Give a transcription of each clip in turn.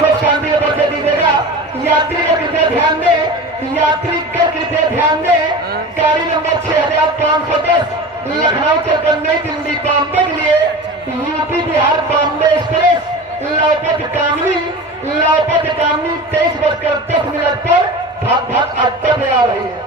आप लोग शांति पर दे दीजिएगा। यात्री का कृपया ध्यान दें, यात्री का कृपया ध्यान दें। गाड़ी नंबर 6510 लखनऊ चलकर नई दिल्ली बॉम्बे के लिए यूपी बिहार बॉम्बे एक्सप्रेस लापत कामनी 23:10 पर भाग अड्डा में आ रही है।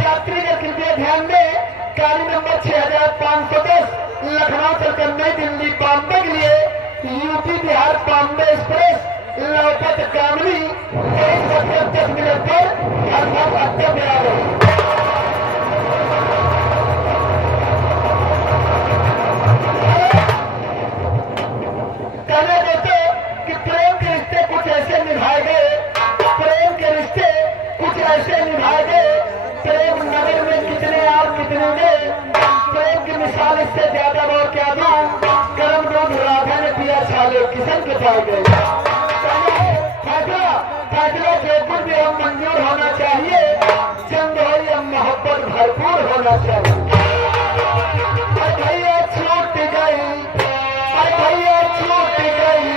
यात्री का कृपया ध्यान दें, गाड़ी नंबर 6510 लखनऊ चलकर नई दिल्ली बॉम्बे के लिए यूपी बिहार बॉम्बे एक्सप्रेस लापत कामनी 23:10 पर भाग अड्डा में आ रही है। प्रेम नगर में कितने और कितने ने प्रेम की मिसाल इससे ज्यादा और क्या दूं। गर्म दूध राधा ने पिया छाले किशन के पाए गए। फैसला जोधपुर में हम मंजूर होना चाहिए, जंग हो या मोहब्बत भरपूर होना चाहिए। भैया छूट गई, भैया छूट गई।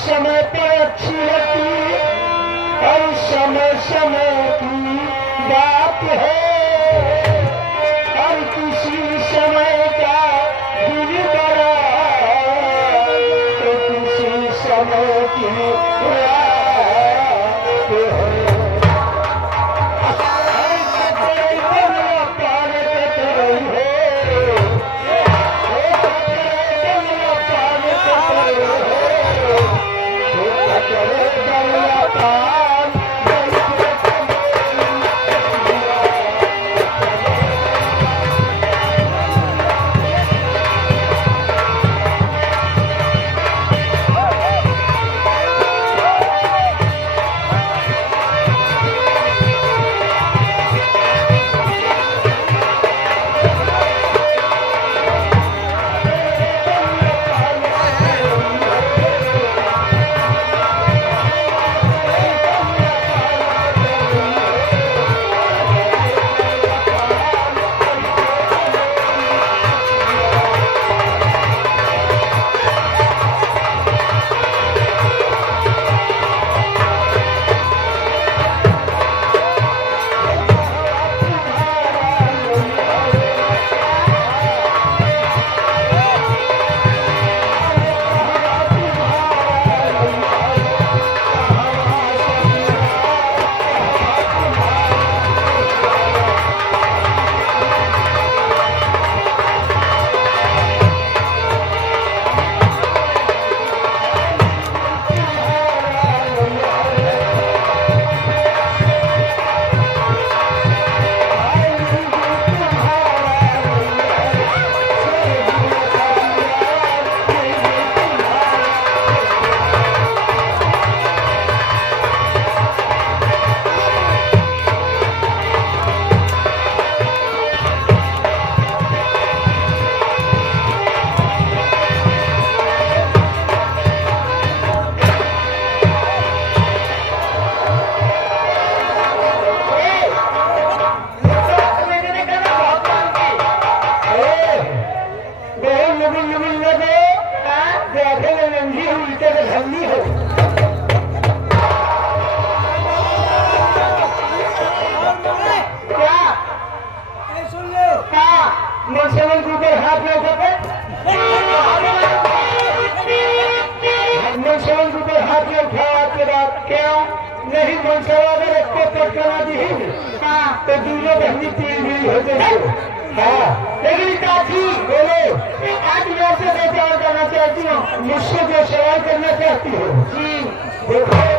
समय पर अच्छी होती हर समय समय की बात है। हर किसी समय का दिल बड़ा तो किसी समय की रात है। अधर्मी हो। क्या सुन लो हाँ मनसेवन के ऊपर हाथ में उठाते मनसेवन के ऊपर हाथ में उठाओ आपके बाद क्या नहीं मनसेवा अगर एक को पटकाना दी तो दूल्हे बहनी तीन भी हो जाएगी। हाँ लेकिन काफी बोलो आज मेरे से दो सवाल करना चाहती हूँ मुझसे जो सवाल करना चाहती हो जी देखो